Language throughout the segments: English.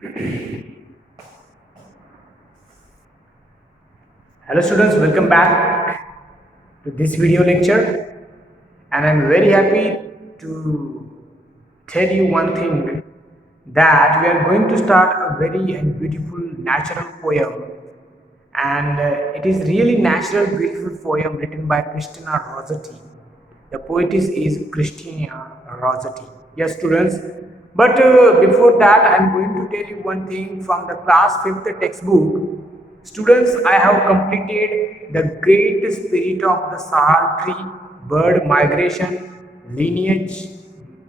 Hello students, welcome back to this video lecture, and I'm very happy to tell you one thing, that we are going to start a very and beautiful natural poem, and it is really natural beautiful poem written by Christina Rossetti. The poetess is Christina Rossetti. Yes students, but before that I'm going to tell you one thing from the class 5th textbook. Students, I have completed the great spirit of the Sahal tree, bird migration, lineage,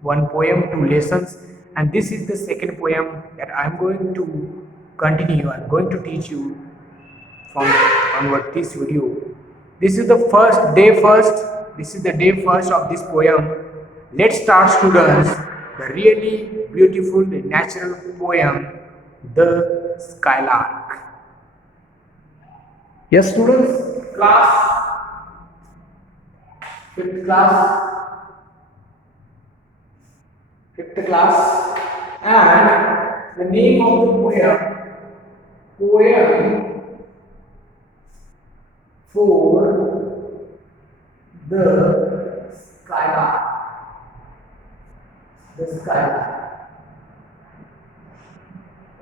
one poem, two lessons, and this is the second poem that I am going to continue. I am going to teach you from onward this video. This is the first day first. This is the day first of this poem. Let's start, students. The really beautiful, natural poem, The Skylark. Yes, students, fifth class, fifth class, and the name of the poem for the skylark, the skylark.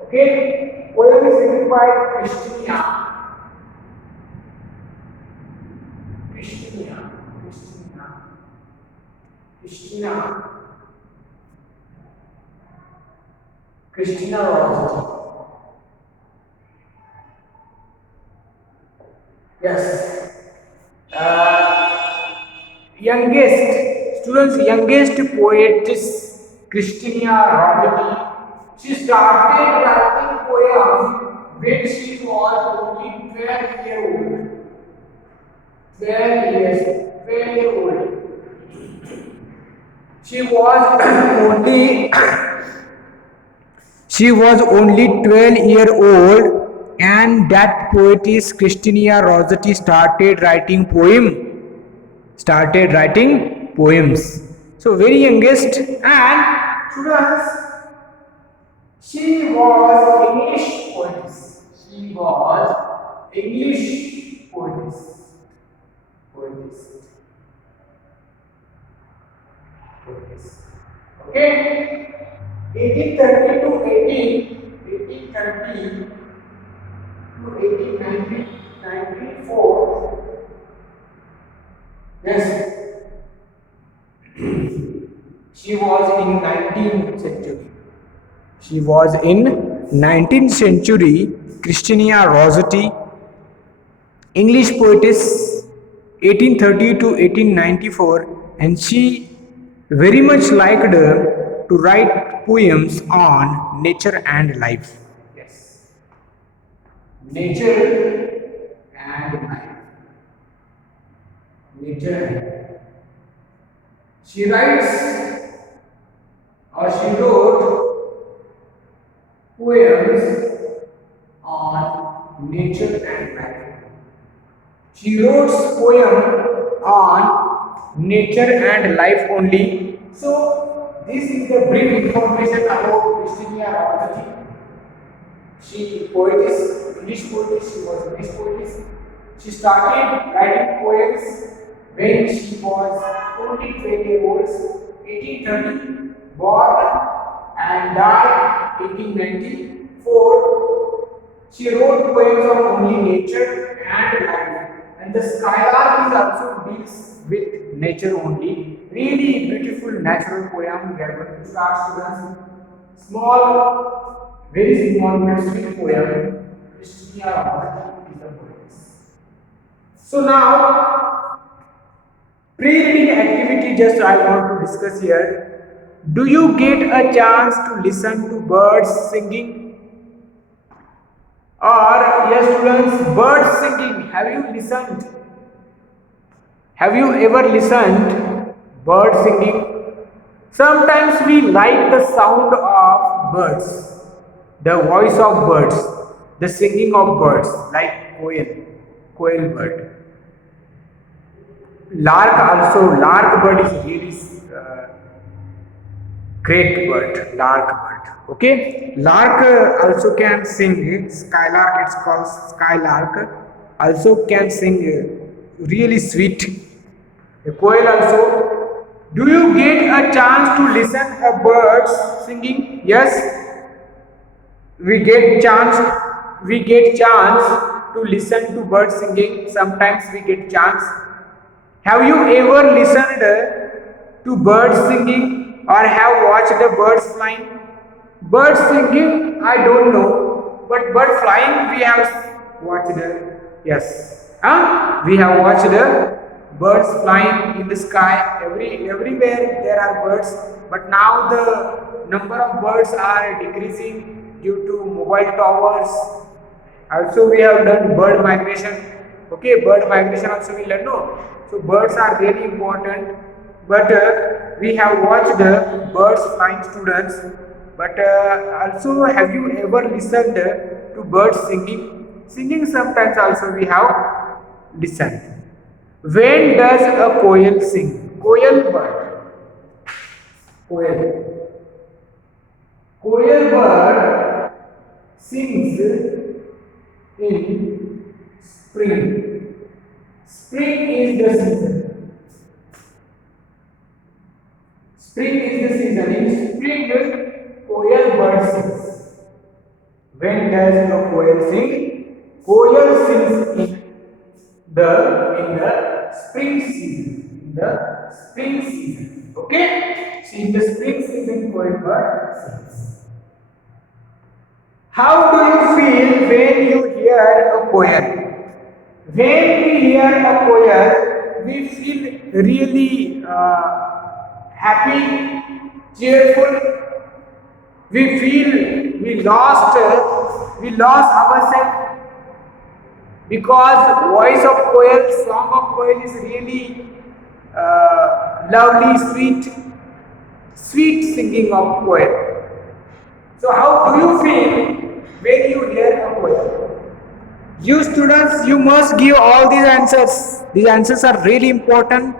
Okay, poem is written by Christina. Christina Rossetti. Yes. Youngest students, youngest poetess Christina Rossetti. She started writing poems when she was only 12 years old. 12 years old. She was only she was only 12-year old, and that poetess Christina Rossetti started writing poems. So very youngest, and students, she was English poetess. She was English poetess. Okay. 1830 to 1894. Yes. She was in 19th century. She was in 19th century, Christina Rossetti, English poetess, 1830 to 1894, and she very much liked to write poems on nature and life. Yes. Nature and life. Nature and life. She writes, or she wrote poems on nature and life. She wrote poem on nature and life only. So this is the brief information about Christina Rossetti. She poetess, English poetess. She was English poetess. She started writing poems when she was only 20 years old, 1830, born and died 1894. She wrote poems on only nature and life, and the skylark is also deals with nature only. Really beautiful natural poem. We are going to start, students. Small, very small but sweet poem. Christina Rossetti is the poet. So now, pre-reading activity. Just I want to discuss here. Do you get a chance to listen to birds singing? Or yes, students, birds singing. Have you listened? Have you ever listened bird singing? Sometimes we like the sound of birds, the voice of birds, the singing of birds, like quail bird. Lark bird is really great bird, lark bird. Okay, lark also can sing. Skylark, it's called skylark. Also can sing really sweet. A quail also. Do you get a chance to listen a birds singing? Yes, we get chance. We get chance to listen to birds singing. Sometimes we get chance. Have you ever listened to birds singing or have watched the birds flying? Birds singing, I don't know, but bird flying we have watched. Yes, we have watched birds flying in the sky. Everywhere there are birds, but now the number of birds are decreasing due to mobile towers. Also, we have done bird migration. Okay, bird migration also we learn. No, so birds are really important. But we have watched the birds flying students. But also, have you ever listened to birds singing? Singing sometimes also we have listened. When does a koel sing? Koel bird. Koel. Koel bird sings in spring. Spring is the season. Spring is the season. In spring, koel bird sings. When does a koel sing? Koel sings in the spring season. In the spring season. Okay? So in the spring season, koel bird sings. How do you feel when you hear a koel? When we hear a koel, we feel really happy, cheerful. We feel we lost ourselves because voice of koel, song of koel is really lovely, sweet singing of koel. So how do you feel when you hear a koel? You students, you must give all these answers. These answers are really important.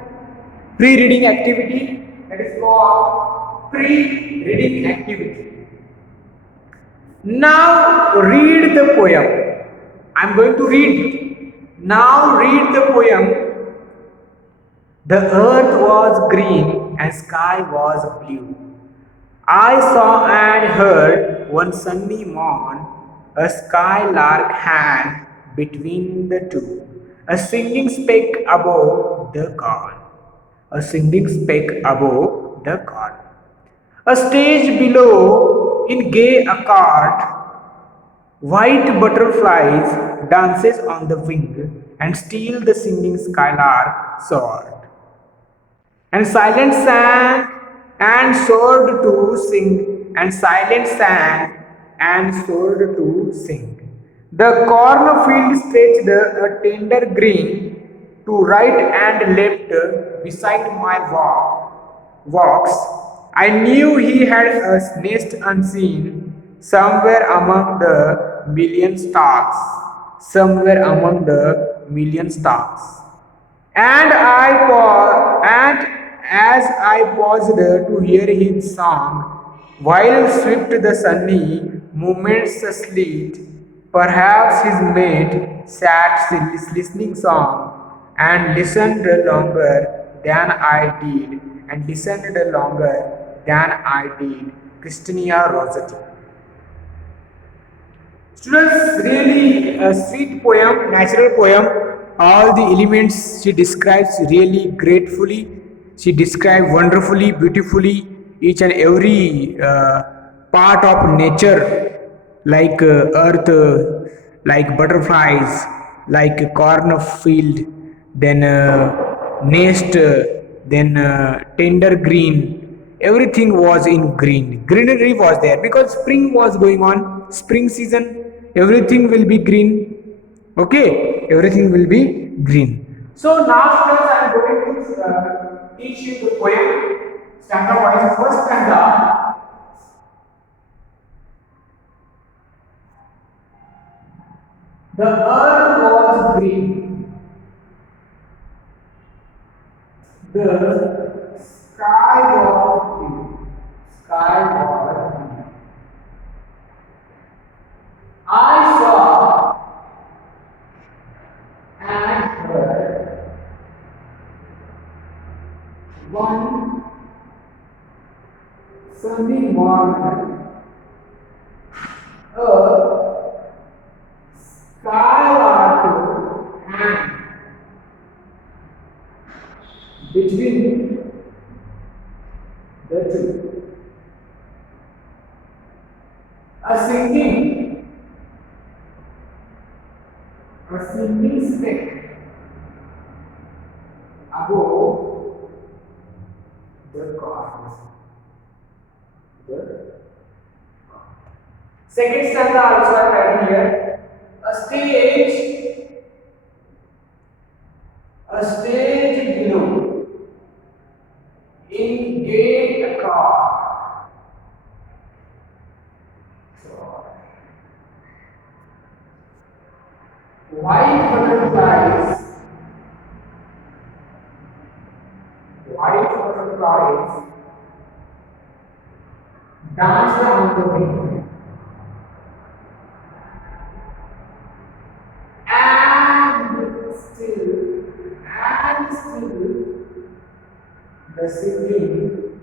Pre-reading activity, that is called pre-reading activity. Now read the poem. I am going to read. Now read the poem. The earth was green and sky was blue. I saw and heard one sunny morn a skylark hang between the two, a singing speck above the garden, a singing speck above the garden. A stage below in gay accord, white butterflies dances on the wing and steal the singing skylark sword. And silent sang and soared to sing, and silent sang and soared to sing. The cornfield stretched a tender green to right and left beside my walks. I knew he had a nest unseen somewhere among the million stars, somewhere among the million stars. And as I paused to hear his song, while swift the sunny moments asleep, perhaps his mate sat listening song and listened longer than I did, and listened longer than I did. Christina Rossetti. Students, really a sweet poem, natural poem. All the elements she describes really gratefully. She describes wonderfully, beautifully each and every part of nature, like earth, like butterflies, like a cornfield, then nest, then tender green. Everything was in green. Greenery was there because spring was going on. Spring season, everything will be green. Okay, everything will be green. So now, students, I am going to teach you the poem stanza wise. First stanza. The earth was green. The sky was blue. Sky was blue. a scalar to hang between the two. A sinking stick above the corners. Second stanza also I have here. A stage below, in gate car. So, white butterflies dance on the wind. And still, the sinking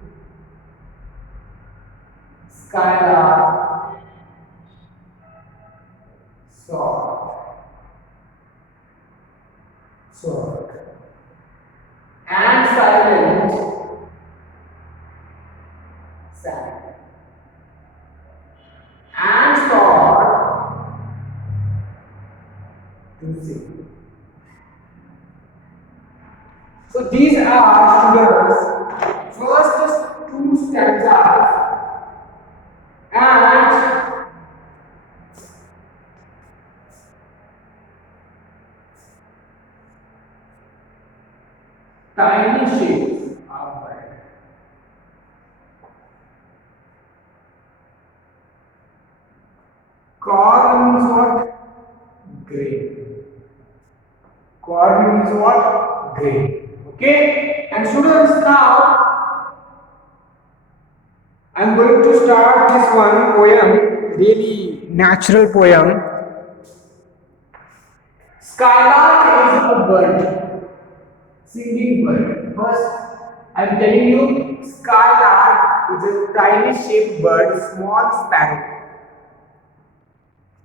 skylark soared, and sang, and sought to sing. So these are students first two stanzas and tiny shapes of bird. Corn means what? Grain. Corn means what? Grain. Okay, and students, now I am going to start this one poem, really natural poem. Skylark is a bird, singing bird. First, I am telling you, skylark is a tiny shaped bird, small sparrow.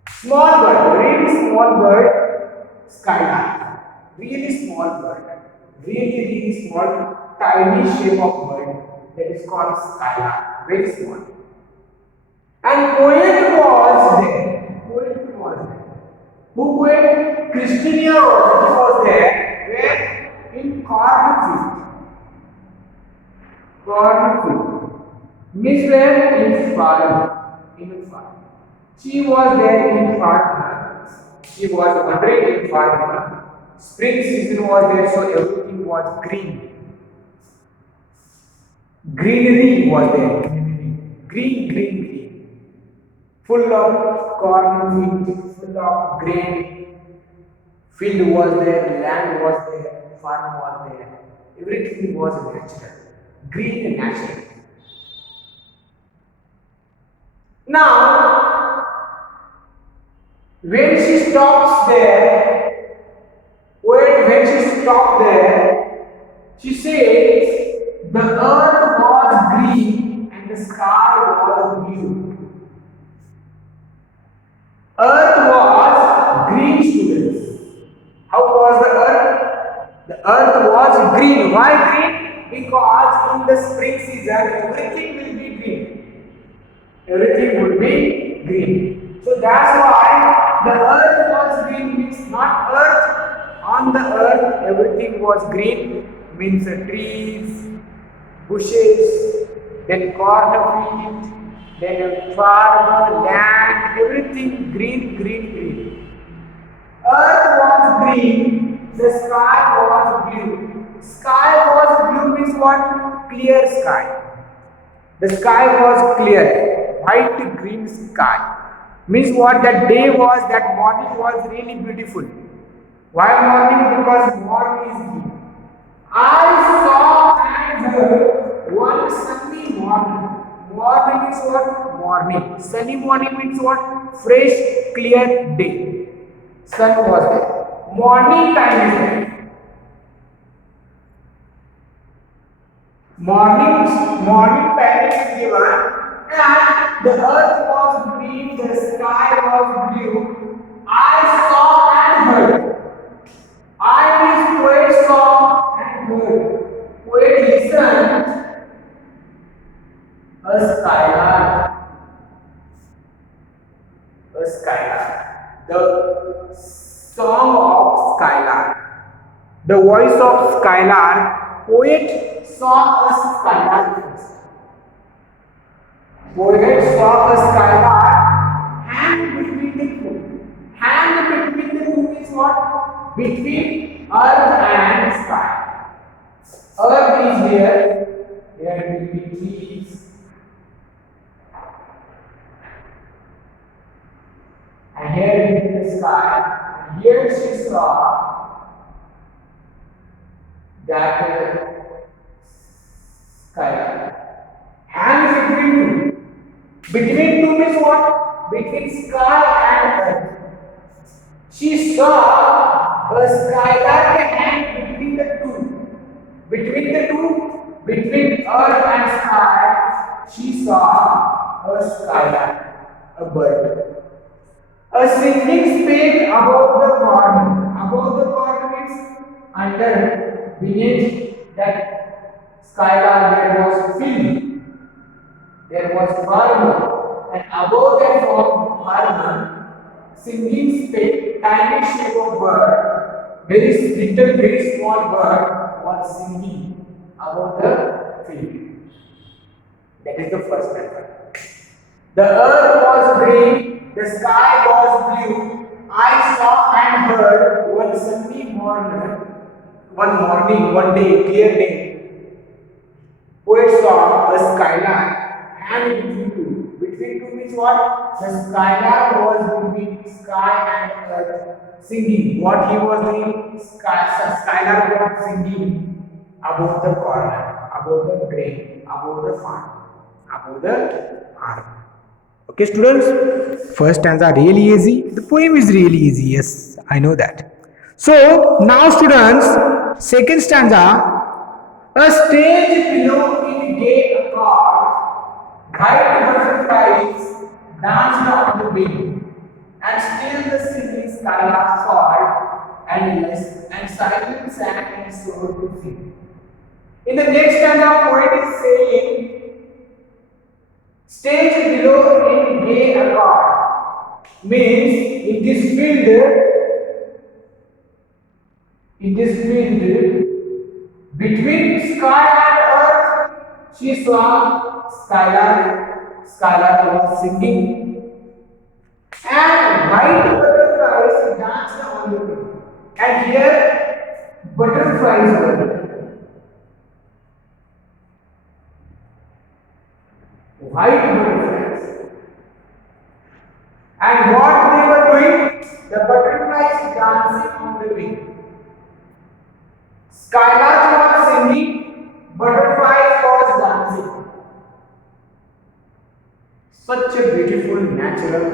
Small bird, really small bird, skylark. Really small bird. Really small, tiny shape of bird that is called skylark, very small. And poet was there. Who poet? Christina Rossetti was there. Where? In cornfield. Miss where? In farm. She was there in farm. She was wandering in farm. Spring season was there, so everything was green. Greenery was there. Green. Full of corn, full of grain. Field was there, land was there, farm was there. Everything was natural. Green and natural. Now, when she stops there, when she stopped there, she says the earth was green and the sky was blue. Earth was green, students. How was the earth? The earth was green. Why green? Because in the spring season everything will be green. Everything would be green. So that's why the earth was green means not earth. On the earth everything was green means trees, bushes, then cornfield, then a farm, land, everything green. Earth was green, the sky was blue. Sky was blue means what? Clear sky. The sky was clear, white green sky. Means what? That morning was really beautiful. Why morning? Because morning is green. I saw and heard one sunny morning. Morning is what? Morning. Sunny morning means what? Fresh, clear day. Sun was there. Morning time is there. Morning time is given, and the earth was green, the sky a skylark. The song of skylark. The voice of skylark. Poet saw a skylark. Poet saw a skylark hang between the two. Hang between the two means what? Between earth and sky. Earth is here. Here will be trees. And here will be the sky. And here she saw that skylark. Hands between two. Between two means what? Between sky and earth. She saw a skylark hang between the two. Between the two, between earth and sky, she saw a skylark, a bird. A singing spake above the corner. Above the corner means under, beneath that skylark there was field. There was firmament, and above that firmament, singing spake, tiny shape of bird, very little, very small bird was singing above the field. That is the first method. The earth was green, the sky was blue. I saw and heard one sunny morning, one day, clear day. Poet saw a skylark and between two. Between two means what? The skylark was between sky and earth, singing. What he was doing? Skylark was singing above the corner, above the grain, above the farm, above the farm. Okay, students. First stanza really easy. The poem is really easy. Yes, I know that. So now, students, second stanza. A stage below in gay accord, bright butterflies danced on the wind, and still the singing skylark soared, and silent sang and soared to sing. In the next stanza, poet is saying, stage below in gay accord means in this field between sky and earth, she saw skylark was singing, and white butterflies danced on the wind. And here butterflies were white butterflies. And what they were doing? The butterflies dancing on the wing. Skylark was singing, butterflies was dancing. Such a beautiful natural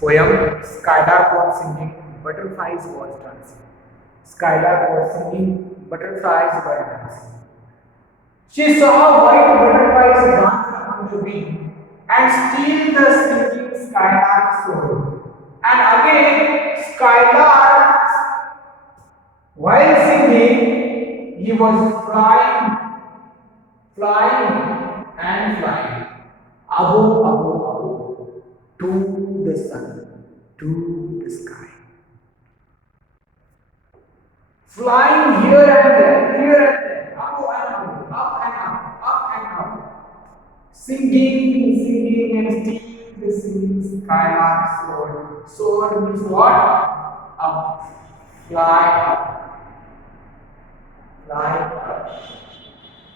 poem. Skylark was singing, butterflies was dancing. Skylark was singing, butterflies were dancing. She saw white butterflies dance on the wing, and still the singing skylark soared. And again, skylark, while singing, he was flying and flying, above, to the sun, to the sky. Flying here and there, up and up. Singing, and still the singing skylark soared. Soared means what? Up, fly up.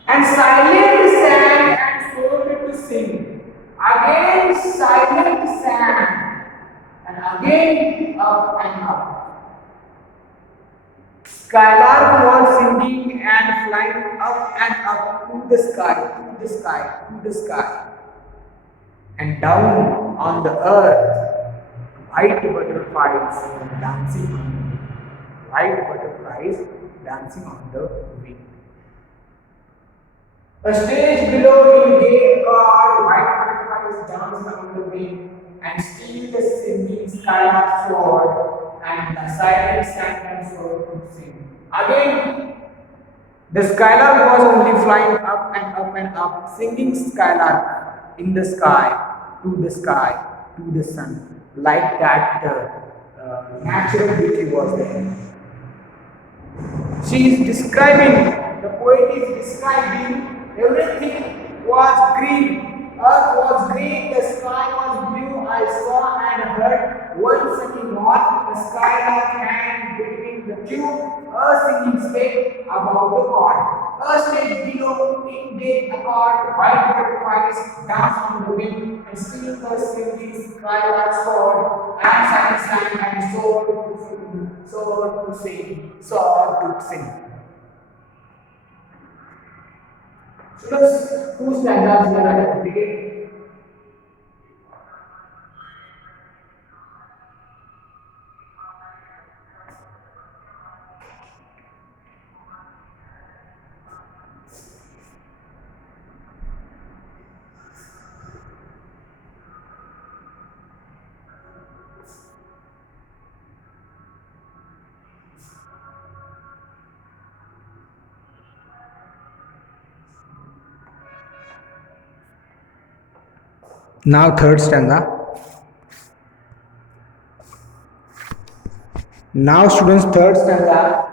And silent sang and soared to sing. Again silent sang, and again up and up. Skylark was singing and flying up and up to the sky. And down on the earth, white butterflies dancing on the wing. White butterflies dancing on the wing. A stage below in gay accord, white butterflies danced on the wing, and still the singing skylark soared, and the silent sang and soared to sing. Again, the skylark was only flying up and up, singing skylark in the sky, to the sky, to the sun, like that natural beauty was there. She is describing, the poet is describing everything was green. Earth was green, the sky was blue. I saw and heard one sunny morn, the skylark hang between the two, a singing spake about the God. A stage below in gay accord, white butterflies dance on the wind, and still the singing skylark soared, and sang and soared to sing, soared to sing. Students, two stanzas here I have completed. Now third stanza. Now students, third stanza.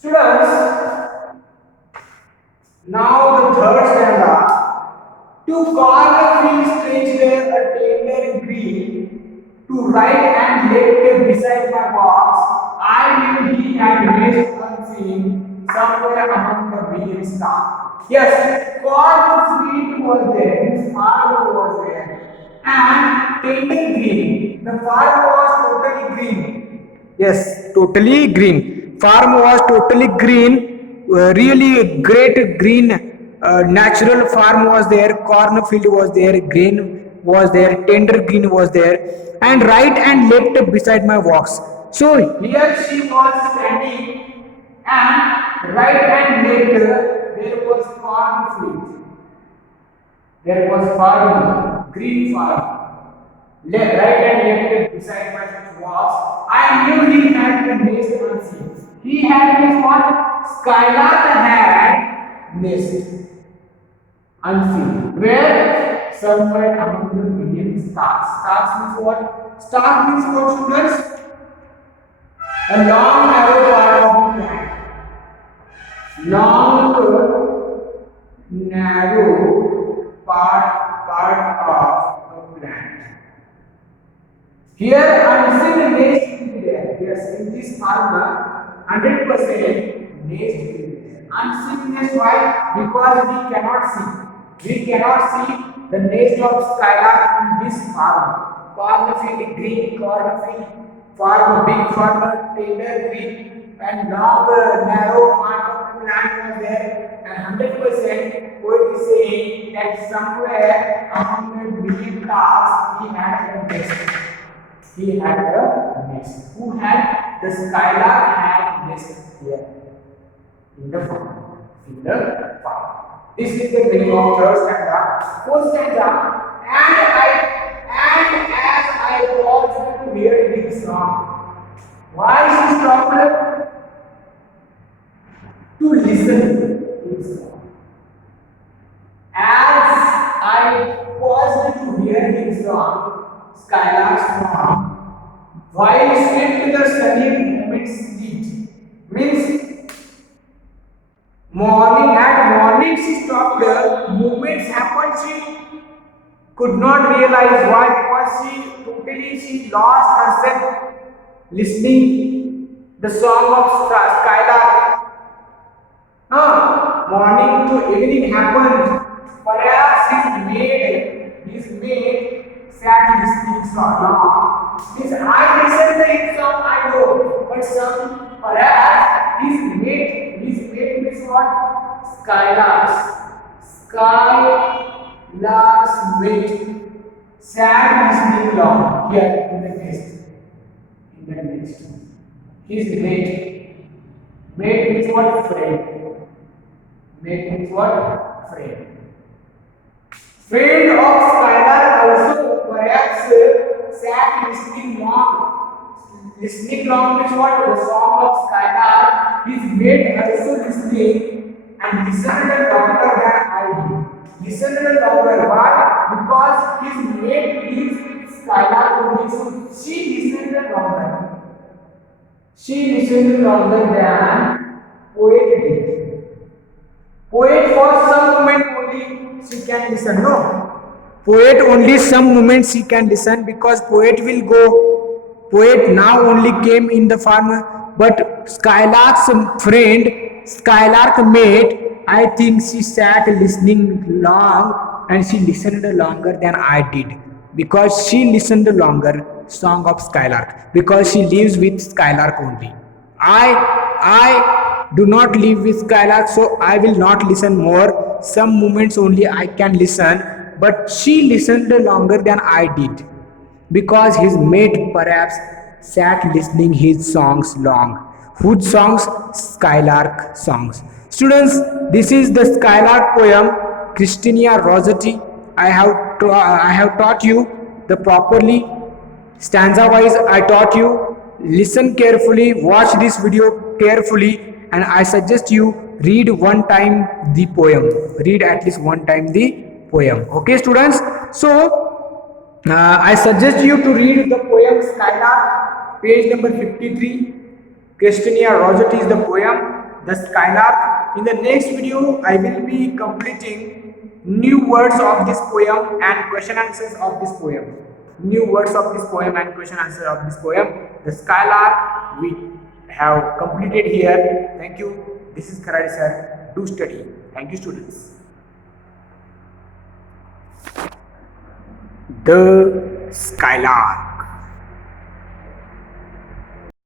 Students, now the third stanza. To carve a field strange there a tender green, to right and left beside my box, I knew he had placed unseen somewhere among the million stars. Yes, carved field was there, his farm was there, and tender green. The farm was totally green. Yes, totally green. Farm was totally green, really great green, natural farm was there, cornfield was there, grain was there, tender green was there, and right and left beside my walks. So here she was standing, and right and left there was cornfield. There was farm, green farm. Right and left beside my walls. I knew he had been placed unseen. He had been what? Skylark had nest unseen. Where? Somewhere among the million stars. Stars means what? Star means what, students? A long narrow part of the planet. Long narrow part Here unseen nest will be there. Yes, in this farmer, 100% nest will be there. Unseen nest, why? Because we cannot see. We cannot see the nest of skylark in this farm. Cornfield, green cornfield, farm, big farmer, tender green, and long, narrow part of plant was there. And 100% poet is saying that somewhere among the million cars he had a nest. He had a nest. Who had the skylark had nest here in the farm. In the farm. This is the meaning of third stanza. Fourth stanza. And as I was to hear this song, why she stopped to listen his song. As I paused to hear his song, Skylark's song, while slipped the sunny moments lit. Means morning she stopped, moments happened, she could not realize why, because she lost herself listening the song of Skylark. Morning to evening happened. Perhaps his maid sat listening song. Means I listen to his song, I know, but perhaps his maid means what? Skylark's maid sat listening long here in the next. His mate. Mate means what? Friend. Mate means what? Friend. Friend of Skylark also perhaps sat listening long. Listening long means what? The song of Skylark. His mate also listening and listened longer than I did. Listened longer. Why? Because his mate believes Skylark only. So she listened longer. She listened longer than poet did. Poet for some moment only she can listen. No. Poet only some moments she can listen because poet will go. Poet now only came in the farm, but Skylark's friend, Skylark mate, I think she sat listening long and she listened longer than I did because she listened longer song of Skylark because she lives with Skylark only. I do not live with Skylark, so I will not listen more. Some moments only I can listen, but she listened longer than I did because his mate perhaps sat listening his songs long. Whose songs? Skylark songs. Students, this is the Skylark poem, Christina Rossetti. I have taught you the properly stanza wise. I taught you. Listen carefully, watch this video carefully, and I suggest you read one time the poem. Read at least one time the poem. Okay, students? So, I suggest you to read the poem Skylark, page number 53. Christina Rossetti is the poem, the Skylark. In the next video, I will be completing new words of this poem and question answers of this poem. New words of this poem and question answer of this poem. The Skylark we have completed here. Thank you. This is Karadi sir. Do study. Thank you, students. The Skylark.